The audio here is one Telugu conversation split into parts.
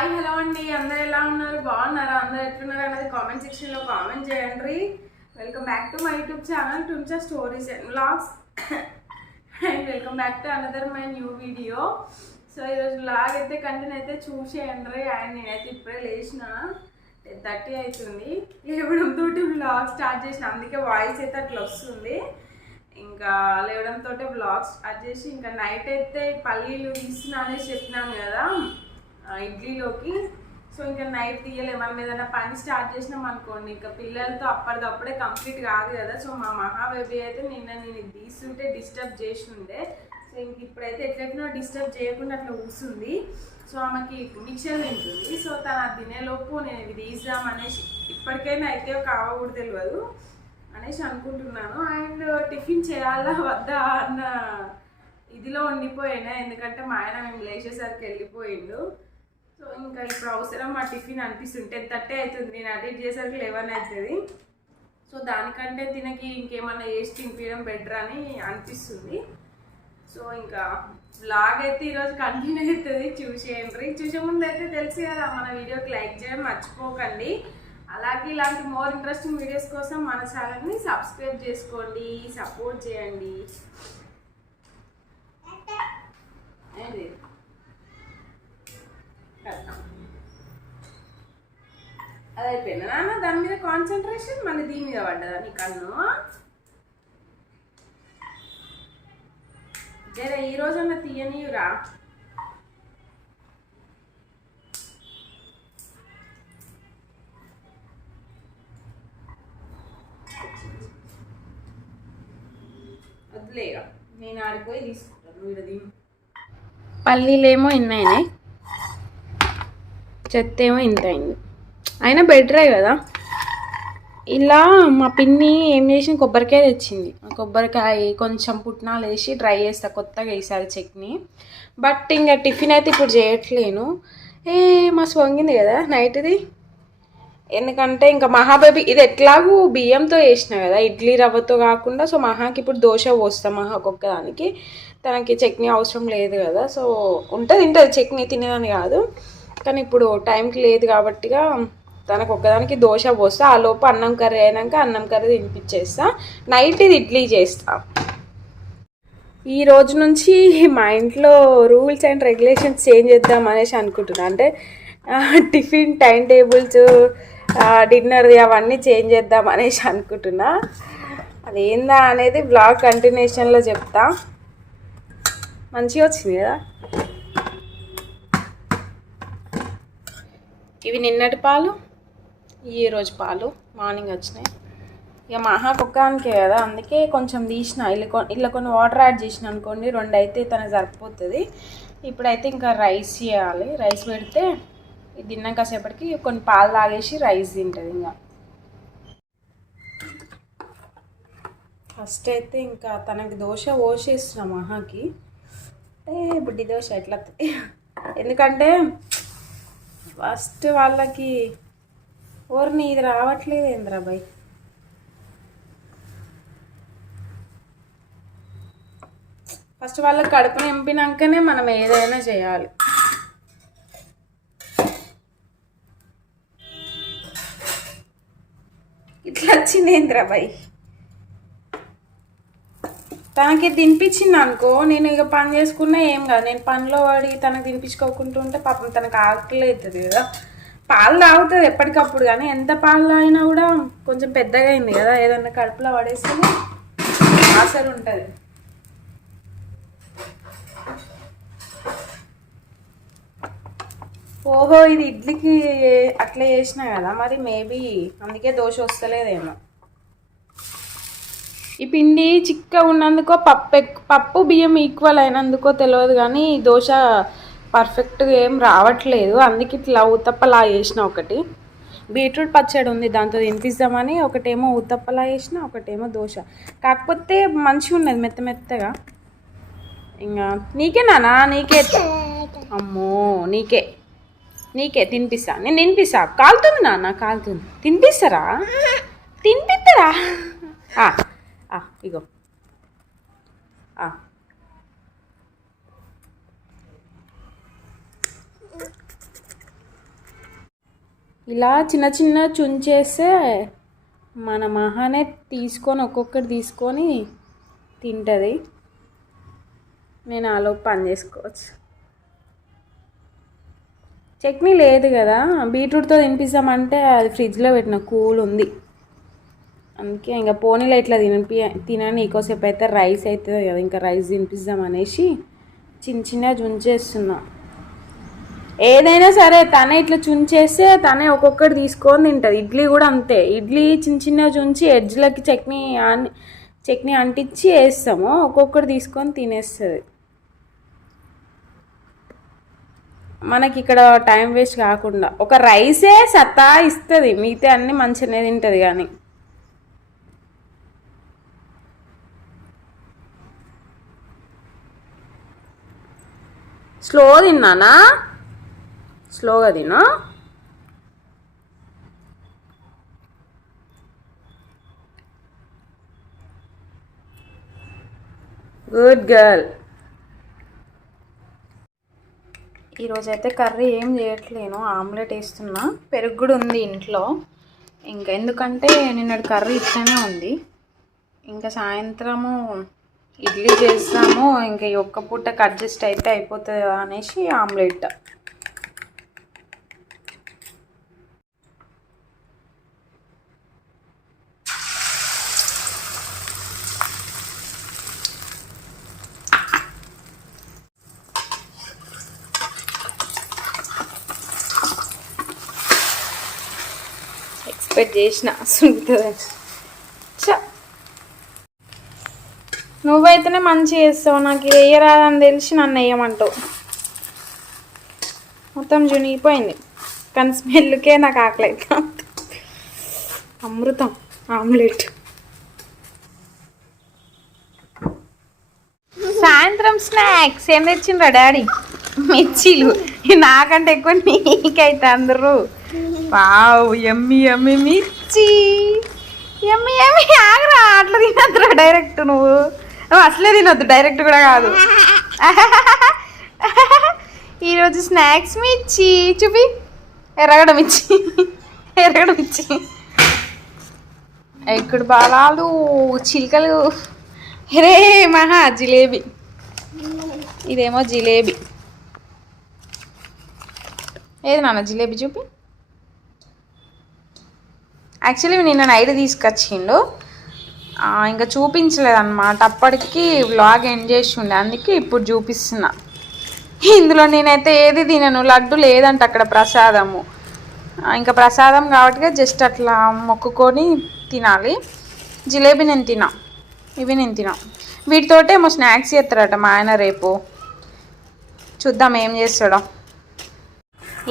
హాయ్ హలో అండి. అందరు ఎలా ఉన్నారు? బాగున్నారా? అందరు ఎట్లున్నారు అనేది కామెంట్ సెక్షన్లో కామెంట్ చేయండి. Welcome back to my YouTube channel టుంచా stories and blogs and welcome back to another my new video so ఈరోజు బ్లాగ్ అయితే కంటిన్యూ అయితే చూసేయండి. అండ్ నేనైతే ఇప్పుడే లేచిన. థర్టీ అవుతుంది లేవడంతో బ్లాగ్ స్టార్ట్ చేసిన. అందుకే వాయిస్ అయితే అట్లా వస్తుంది. ఇంకా లేవడంతో బ్లాగ్ స్టార్ట్ చేసి ఇంకా నైట్ అయితే పల్లీలు తీసిన అనేసి చెప్పినాను కదా. ఇడ్లీలోకి. సో ఇంకా నైట్ తీయలే. మనం ఏదైనా పని స్టార్ట్ చేసినాం అనుకోండి ఇంకా పిల్లలతో అప్పటికప్పుడే కంప్లీట్ కాదు కదా. సో మా మహాబేబీ అయితే నిన్న నేను తీస్తుంటే డిస్టర్బ్ చేసి ఉండే సో ఇంక ఇప్పుడైతే ఎట్లెట్నో డిస్టర్బ్ చేయకుండా అట్లా కూర్చుంది సో ఆమెకి మిక్చర్ తింటుంది. సో తను అది తినేలోపు నేను ఇది తీద్దాం అనేసి ఇప్పటికైనా అయితే కావ తెలియదు అనేసి అనుకుంటున్నాను. అండ్ టిఫిన్ చేయాలా వద్దా అన్న ఇదిలో ఉండిపోయినా? ఎందుకంటే మా ఆయన మేము లేచేసరికి వెళ్ళిపోయిండు. సో ఇంకా ఇప్పుడు అవసరం మా టిఫిన్ అనిపిస్తుంది టెన్ థర్టీ అవుతుంది. నేను అటెండ్ చేసరికి లెవెన్ అవుతుంది. సో దానికంటే తినకి ఇంకేమన్నా వేసి తినిపించడం బెటర్ అని అనిపిస్తుంది. సో ఇంకా బ్లాగ్ అయితే ఈరోజు కంటిన్యూ అవుతుంది. చూసేయండి. చూసే ముందు అయితే తెలుసు కదా మన వీడియోకి లైక్ చేయడం మర్చిపోకండి. అలాగే ఇలాంటి మోర్ ఇంట్రెస్టింగ్ వీడియోస్ కోసం మన ఛానల్ని సబ్స్క్రైబ్ చేసుకోండి. సపోర్ట్ చేయండి ఏంది? కడతాం. అది అయిపోయింది? నాన్న దాని మీద కాన్సన్ట్రేషన్ మళ్ళీ దీని మీద పడ్డదా నీ కన్ను? జర ఈ రోజన్నా తీయనీయురా. వదిలేగా నేను ఆడిపోయి తీసుకుంటాను నువ్వు ఇది పల్లీలేమో ఇన్నైనాయి చెత్త ఏమో ఇంత అయింది. అయినా బెటరే కదా. ఇలా మా పిన్ని ఏం చేసిన కొబ్బరికాయ తెచ్చింది. కొబ్బరికాయ కొంచెం పుట్నాలు వేసి డ్రై చేస్తా కొత్తగా వేసారు చట్నీ. బట్ ఇంకా టిఫిన్ అయితే ఇప్పుడు చేయట్లేను. ఏ మస్తు వంగింది కదా నైట్ది ఎందుకంటే ఇంకా మహాబేబీ ఇది ఎట్లాగూ బియ్యంతో వేసిన కదా. ఇడ్లీ రవ్వతో కాకుండా సో మహాకి ఇప్పుడు దోశ పోస్తాం మహాకొక్కదానికి తనకి చట్నీ అవసరం లేదు కదా. సో ఉంటుంది తింటుంది చట్నీ తినేదని కాదు. కానీ ఇప్పుడు టైంకి లేదు కాబట్టిగా తనకు ఒక్కదానికి దోశ పోస్తా ఆ లోపు అన్నం కర్రీ అయినాక అన్నం కర్రీ తినిపించేస్తా నైట్ ఇది ఇడ్లీ చేస్తా. ఈ రోజు నుంచి మా ఇంట్లో రూల్స్ అండ్ రెగ్యులేషన్స్ చేంజ్ చేద్దాం అనేసి అనుకుంటున్నా. అంటే టిఫిన్ టైం టేబుల్స్ డిన్నర్ది అవన్నీ చేంజ్ చేద్దాం అనేసి అనుకుంటున్నా. అది ఏందా అనేది బ్లాగ్ కంటిన్యూషన్లో చెప్తా. మంచిగా వచ్చింది కదా? ఇవి నిన్నటి పాలు? ఈ రోజు పాలు మార్నింగ్ వచ్చినాయి. ఇక మహా కుక్కానికే కదా అందుకే కొంచెం తీసిన. ఇలా కొ- ఇలా కొన్ని వాటర్ యాడ్ చేసిన అనుకోండి రెండు అయితే తనకు సరిపోతుంది. ఇప్పుడైతే ఇంకా రైస్ చేయాలి. రైస్ పెడితే ఇది తిన్నాక సేపటికి కొన్ని పాలు తాగేసి రైస్ తింటుంది ఇంకా. ఫస్ట్ అయితే ఇంకా తనకి దోశ పోసేస్తున్నా మహాకి. ఏ బుడ్డి దోశ ఎట్లా ఎందుకంటే ఫస్ట్ వాళ్ళకి ఓర్ని ఇది రావట్లేదు ఏంద్రాబాయ్ ఫస్ట్ వాళ్ళకి కడుపు నింపినాకనే మనం ఏదైనా చేయాలి. ఇట్లా వచ్చింది ఏంద్రా తనకి తినిపించింది అనుకో నేను ఇక పని చేసుకున్నా ఏం కాదు. నేను పనిలో పడి తనకు తినిపించుకోకుండా ఉంటే పాపం తనకు ఆకలి అవుతుంది కదా. పాలు తాగుతుంది ఎప్పటికప్పుడు కానీ ఎంత పాలు తాగినా కూడా కొంచెం పెద్దగా అయింది కదా ఏదన్నా కడుపులో పడేస్తే ఆసరు ఉంటుంది. ఓహో ఇది ఇడ్లీకి అట్లా చేసినా కదా మరి మేబీ అందుకే దోశ వస్తలేదేమో. ఈ పిండి చిక్క ఉన్నందుకో పప్పు పప్పు బియ్యం ఈక్వల్ అయినందుకో తెలియదు కానీ దోశ పర్ఫెక్ట్గా ఏం రావట్లేదు. అందుకే ఇట్లా ఉత్తప్పలా వేసిన ఒకటి. బీట్రూట్ పచ్చడి ఉంది దాంతో తినిపిద్దామని ఒకటేమో ఉత్తప్పలా వేసిన ఒకటేమో దోశ. కాకపోతే మంచిగా ఉన్నది మెత్త మెత్తగా. ఇంకా నీకే నానా నీకే. అమ్మో నీకే. నీకే తినిపిస్తా. నేను తినిపిస్తా. కాలుతుంది నాన్న కాలుతుంది. తినిపిస్తారా? తినిపిస్తారా? ఇగో ఆ. ఇలా చిన్న చిన్న చుంచేస్తే మన మహానే తీసుకొని ఒక్కొక్కటి తీసుకొని తింటుంది. నేను ఆలోపు పని చేసుకోవచ్చు. చట్నీ లేదు కదా బీట్రూట్తో తినిపిస్తామంటే అది ఫ్రిడ్జ్లో పెట్టిన కూల్ ఉంది అందుకే ఇంకా పోనీలో ఇట్లా తినిపి తినని ఎక్కువసేపు అయితే రైస్ అవుతుంది కదా ఇంకా రైస్ తినిపిద్దాం అనేసి చిన్న చిన్న జుంచేస్తున్నా ఏదైనా సరే తనే ఇట్లా చుంచేస్తే తనే ఒక్కొక్కటి తీసుకొని తింటుంది. ఇడ్లీ కూడా అంతే. ఇడ్లీ చిన్న చిన్న చుంచి ఎడ్జ్లకి చట్నీ ఆన్- చట్నీ అంటించి వేస్తాము. ఒక్కొక్కటి తీసుకొని తినేస్తుంది. మనకి ఇక్కడ టైం వేస్ట్ కాకుండా ఒక రైసే సత్తా ఇస్తుంది. మిగతా అన్ని మంచిగానే తింటుంది కానీ. స్లో తిన్నానా? స్లోగా తినా. Good girl. ఈరోజైతే కర్రీ ఏం చేయట్లేను ఆమ్లెట్ వేస్తున్నా. పెరుగు కూడా ఉంది ఇంట్లో. ఇంకా ఎందుకంటే నిన్నటి కర్రీ ఇట్లానే ఉంది. ఇంకా సాయంత్రము ఇడ్లీ చేస్తాము ఇంకా ఈ ఒక్క పూట అడ్జస్ట్ అయితే అయిపోతుంది అనేసి ఆమ్లెట్. ఎక్స్పెక్ట్ చేసిన సుంగుతుంది నువ్వైతేనే మంచి చేస్తావు నాకు ఇది వేయరాదని తెలిసి నన్ను వేయమంటావు. మొత్తం జునిగిపోయింది. కానీ స్మెల్కే నాకు ఆకలి అమృతం ఆమ్లెట్. సాయంత్రం స్నాక్స్. ఏం తెచ్చిండ్రా డాడీ? మిర్చీలు. నాకంటే ఎక్కువ నీకైతే అందరూ. వావ్ ఎమ్మి ఎమ్మి మిర్చి. ఎమ్మి ఎమ్మి ఆగరా అట్లా తినద్దురా డైరెక్ట్ నువ్వు. నువ్వు అసలే తినొద్దు డైరెక్ట్ కూడా కాదు. ఈరోజు స్నాక్స్ మిర్చి. చూపి. ఎర్రగడ ఇచ్చి ఎర్రగడ ఇచ్చి ఎక్కడ బాలాలు చిలుకలు. రే మహా జిలేబీ. ఇదేమో జిలేబీ. ఏది నాన్న జిలేబీ చూపి. యాక్చువల్లీ నిన్న నైట్ తీసుకొచ్చిండు. ఇంకా చూపించలేదన్నమాట. అప్పటికి వ్లాగ్ ఎండ్ చేసి ఉండే అందుకే ఇప్పుడు చూపిస్తున్నా. ఇందులో నేనైతే ఏది తినను. లడ్డు లేదంట అక్కడ ప్రసాదము. ఇంకా ప్రసాదం కాబట్టి జస్ట్ అట్లా మొక్కుకొని తినాలి. జిలేబీ నేను తినా. ఇవి నేను తినా. వీటితోటే ఏమో స్నాక్స్ చేస్తారట మా ఆయన రేపు. చూద్దాం ఏం చేస్తాడో.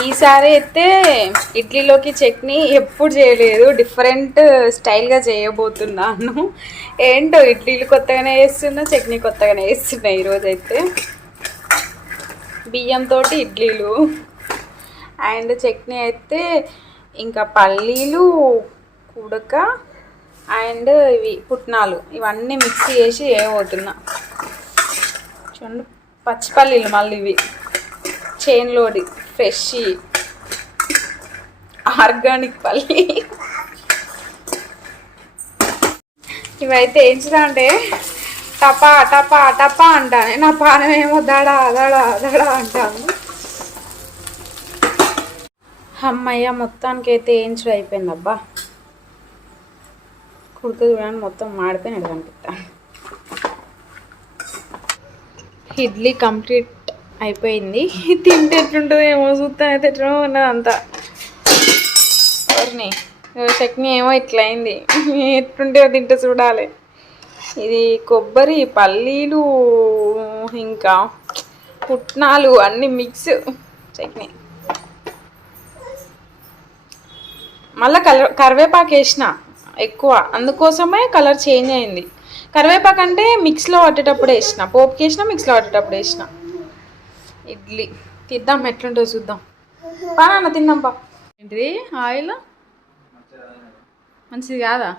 ఈసారి అయితే ఇడ్లీలోకి చట్నీ ఎప్పుడు చేయలేదు. డిఫరెంట్ స్టైల్గా చేయబోతున్నాను. ఏంటో ఇడ్లీలు కొత్తగానే వేస్తున్నా చట్నీ కొత్తగానే వేస్తున్నా ఈరోజైతే బియ్యంతో ఇడ్లీలు. అండ్ చట్నీ అయితే ఇంకా పల్లీలు కుడక అండ్ ఇవి పుట్నాలు. ఇవన్నీ మిక్స్ చేసి వేయబోతున్నా చూడండి పచ్చిపల్లీలు మళ్ళీ ఇవి. చేన్లోడి ఫ్రెష్. ఆర్గానిక్ పల్లి ఇవైతే ఏంచినా అంటే టపా టపా టపా అంటాను నా పానం ఏమో దడా దడా దడా అంటాను అమ్మయ్య మొత్తానికి అయితే ఏంచుడు అయిపోయింది అబ్బా. కుడుక చూడండి మొత్తం మాడిపోయినట్టు కనిపిస్తాను ఇడ్లీ కంప్లీట్. అయిపోయింది. తింటే ఎట్లుంటుంది ఏమో చూస్తా అయితే ఎట్లా ఉన్నది అంతా. ఎవరిని? చట్నీ ఏమో ఇట్లా అయింది ఎట్లుంటే తింటే చూడాలి. ఇది కొబ్బరి పల్లీలు ఇంకా పుట్నాలు అన్నీ మిక్స్. చట్నీ మళ్ళీ కలర్ కరివేపాకు వేసిన ఎక్కువ. అందుకోసమే కలర్ చేంజ్ అయింది. కరివేపాకు అంటే మిక్స్లో పట్టేటప్పుడు వేసిన. పోపుకి వేసిన మిక్స్లో పట్టేటప్పుడు వేసిన. ఇడ్లీ. తిద్దాం ఎట్లుంటుందో చూద్దాం. పా నాన్న తిందాం పా. ఏంటిది? ఆయిల్? మంచిది కాదా?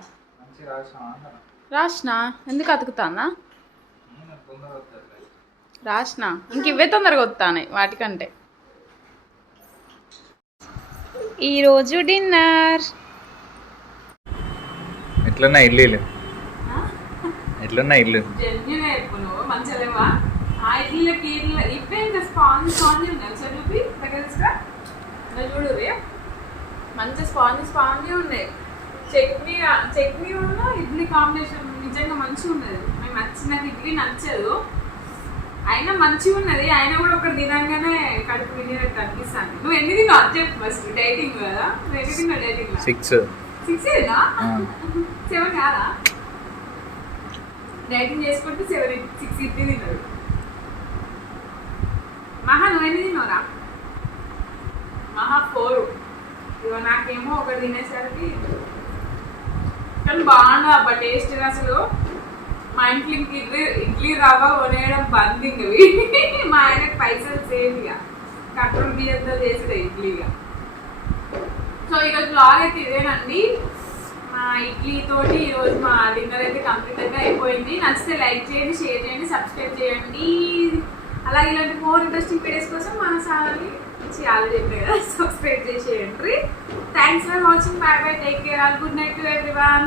రాసిన ఎందుకు అతుకుతానా? రాసిన ఇంక ఇవే తొందరగా వస్తాయి వాటికంటే. ఈరోజు డిన్నర్. ఎట్లున్నా ఇల్లు ఎట్లున్నా ఇల్లు మంచిగా ఇడ్లీలకి ఇడ్లీ ఇప్పుడే ఇంకా స్పాంజ్ స్పాంజ్ ఉన్నాయి ఒకసారి చూపి దగ్గర తీసుకురా ఇంకా చూడు రే మంచి స్పాంజ్ స్పాంజ్ ఉన్నాయి చట్నీ చట్నీ ఉన్న ఇడ్లీ కాంబినేషన్ నిజంగా మంచిగా ఉన్నది. నాకు నచ్చిన ఇడ్లీ నచ్చదు. అయినా మంచిగా ఉన్నది. అయినా కూడా ఒకటి తినగానే కడుపు నిండినట్టు అనిపిస్తాను నువ్వు ఎన్ని తిన్నావు? చెప్పు ఫస్ట్ డైటింగ్ కదా? నువ్వు ఎన్ని తిన్నావు డైటింగ్ సిక్స్ సిక్స్ ఏనా సెవెన్ కాదా? డైటింగ్ చేసుకుంటే సెవెన్ సిక్స్ ఇడ్లీ తిన్నాడు మహా నువ్వు ఎన్ని తిన్నావురా? మహా ఫోర్. ఇవ నాకేమో ఒకటి తినేసరికి కానీ బాగుంది అబ్బా టేస్ట్ అసలు. మా ఇంట్లో ఇంక ఇడ్లీ ఇడ్లీ రవ్వ కొనేయడం బంద్ ఇంక ఇవి. మా ఆయనకి పైసలు సేవ్ ఇక కట్టలు బియ్యంతో చేసిన ఇడ్లీగా సో ఈరోజు బ్లాగ్ అయితే ఇదేనండి. మా ఇడ్లీ తోటి ఈరోజు మా డిన్నర్ అయితే కంప్లీట్ అయితే అయిపోయింది. నచ్చితే లైక్ చేయండి షేర్ చేయండి సబ్స్క్రైబ్ చేయండి. అలాగే ఇలాంటి మోర్ ఇంట్రెస్టింగ్ వీడియోస్ కోసం మన ఛానల్ని ఆల్రెడీ చెప్పే కదా సబ్స్క్రైబ్ చేసేయండి. Thanks for watching bye bye take care all good night to everyone